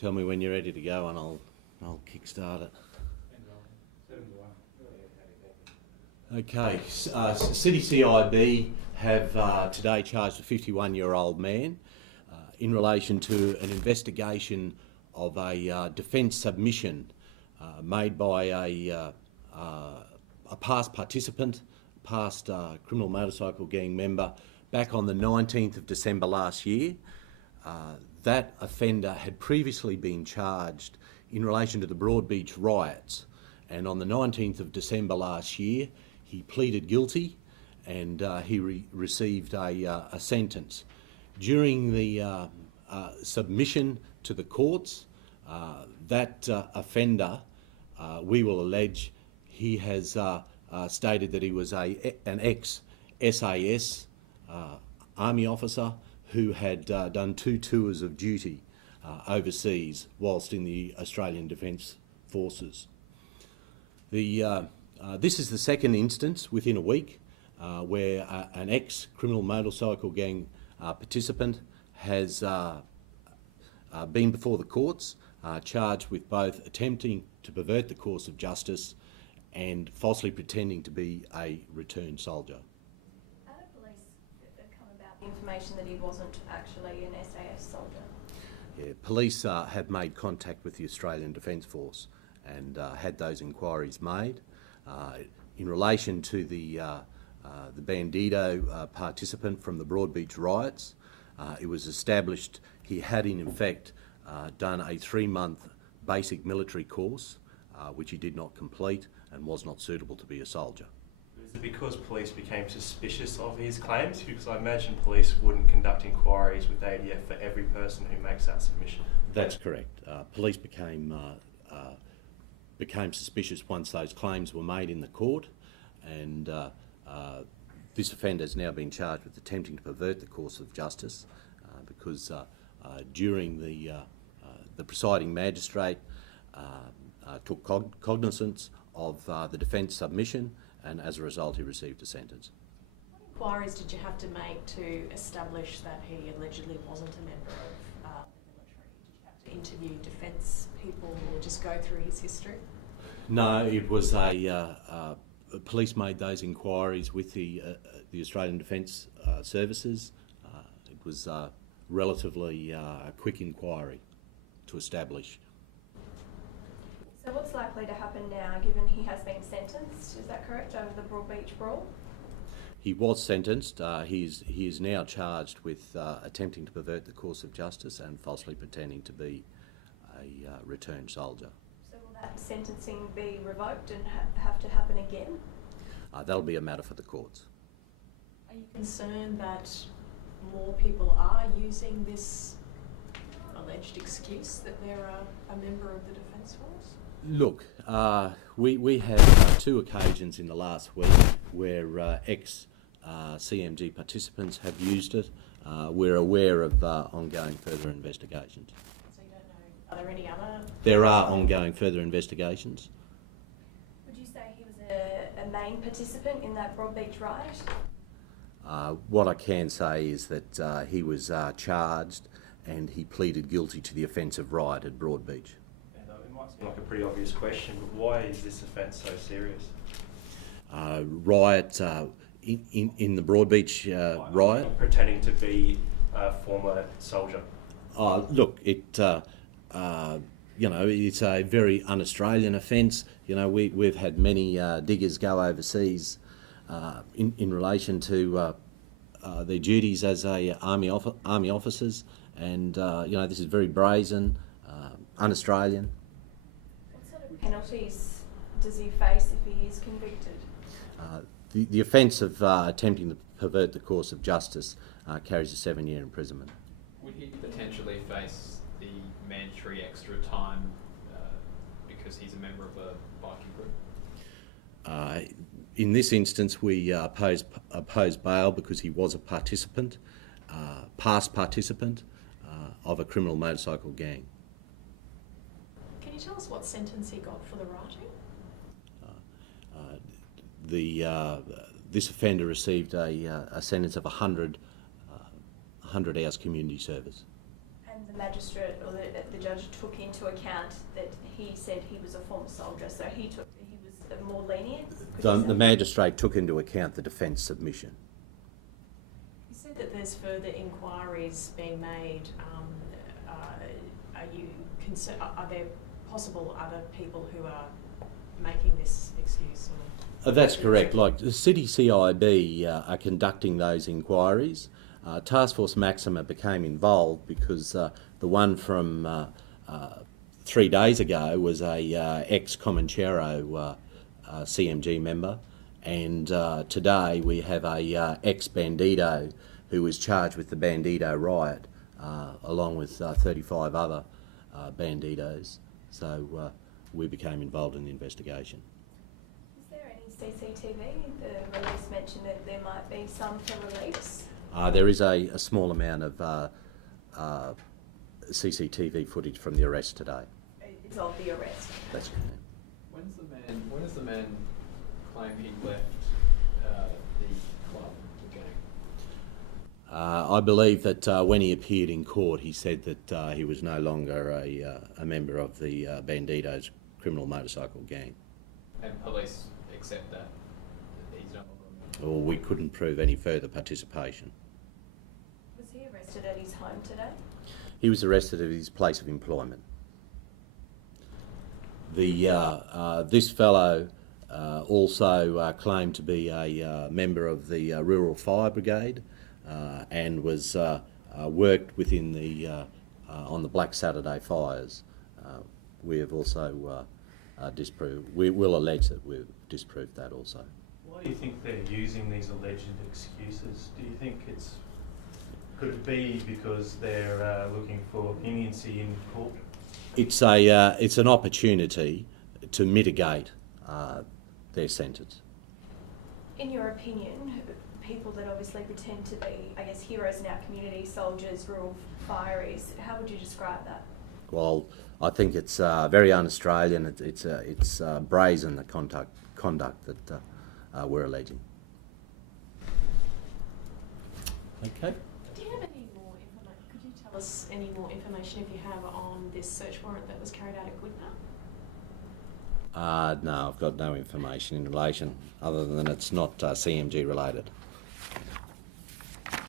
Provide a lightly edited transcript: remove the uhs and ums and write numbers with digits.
Tell me when you're ready to go and I'll kickstart it. Okay, City CIB have today charged a 51-year-old man in relation to an investigation of a defence submission made by a past participant, past criminal motorcycle gang member, back on the 19th of December last year. That offender had previously been charged in relation to the Broadbeach riots, and on the 19th of December last year he pleaded guilty and he received a sentence. During the submission to the courts, that offender, we will allege, he has stated that he was an ex-SAS army officer who had done 2 tours of duty overseas whilst in the Australian Defence Forces. This is the second instance within a week where an ex-criminal motorcycle gang participant has been before the courts, charged with both attempting to pervert the course of justice and falsely pretending to be a returned soldier. How did police come about the information that he wasn't actually an SAS soldier? Yeah, police have made contact with the Australian Defence Force and had those inquiries made. In relation to the Bandito participant from the Broadbeach riots, it was established he had in effect done a 3-month basic military course, which he did not complete and was not suitable to be a soldier. Is it because police became suspicious of his claims? Because I imagine police wouldn't conduct inquiries with ADF for every person who makes that submission. That's correct. Police became suspicious once those claims were made in the court, and this offender has now been charged with attempting to pervert the course of justice because during the presiding magistrate took cognizance of the defence submission, and as a result he received a sentence. What inquiries did you have to make to establish that he allegedly wasn't a member of the military? Did you have to interview defence people or just go through his history? No, it was police made those inquiries with the Australian Defence Services. It was relatively a quick inquiry to establish. So what's likely to happen now, given he has been sentenced, is that correct, over the Broadbeach brawl? He was sentenced. He is now charged with attempting to pervert the course of justice and falsely pretending to be a returned soldier. So will that sentencing be revoked and have to happen again? That'll be a matter for the courts. Are you concerned that more people are using this alleged excuse that they're a member of the Defence Force? Look, we had 2 occasions in the last week where ex-CMG participants have used it. We're aware of ongoing further investigations. So you don't know, are there any other? There are ongoing further investigations. Would you say he was a main participant in that Broadbeach riot? What I can say is that he was charged and he pleaded guilty to the offence of riot at Broadbeach. It might seem like a pretty obvious question, but why is this offence so serious? Riot in the Broadbeach riot. Not pretending to be a former soldier. Look, it's a very un-Australian offence. We've had many diggers go overseas in relation to their duties as army officers, and this is very brazen, un-Australian. What sort of penalties does he face if he is convicted? The offence of attempting to pervert the course of justice carries a 7-year imprisonment. Would he potentially face the mandatory extra time because he's a member of a biking group? In this instance, we oppose bail because he was a participant, past participant of a criminal motorcycle gang. Can you tell us what sentence he got for the rioting? This offender received a sentence of 100 hours community service. And the magistrate or the judge took into account that he said he was a former soldier, so he was more lenient? The magistrate took into account the defence submission. You said that there's further inquiries being made. Are you concerned? Are there possible other people who are making this excuse? Or That's correct. Like the City CIB are conducting those inquiries. Task Force Maxima became involved because the one from 3 days ago was a ex-Comanchero CMG member, and today we have a ex-Bandito who was charged with the Bandito riot, along with 35 other Banditos. So we became involved in the investigation. Is there any CCTV? The release mentioned that there might be some for release. There is a small amount of CCTV footage from the arrest today. It's of the arrest. That's correct. When does the man claim he left the club, the gang? I believe that when he appeared in court, he said that he was no longer a member of the Banditos criminal motorcycle gang. And police accept that he's no longer a member? Or we couldn't prove any further participation. Was he arrested at his home today? He was arrested at his place of employment. This fellow also claimed to be a member of the Rural Fire Brigade and was worked within the on the Black Saturday fires. We have also disproved. We will allege that we've disproved that also. Why do you think they're using these alleged excuses? Do you think could it be because they're looking for leniency in court? It's an opportunity to mitigate their sentence. In your opinion, people that obviously pretend to be, I guess, heroes in our community, soldiers, rural fireys, how would you describe that? Well, I think it's very un-Australian. It's brazen, the conduct that we're alleging. Okay. do you have any more information? Could you tell us any more information if you have on this search warrant that was carried out at Goodna? No, I've got no information in relation other than it's not CMG related.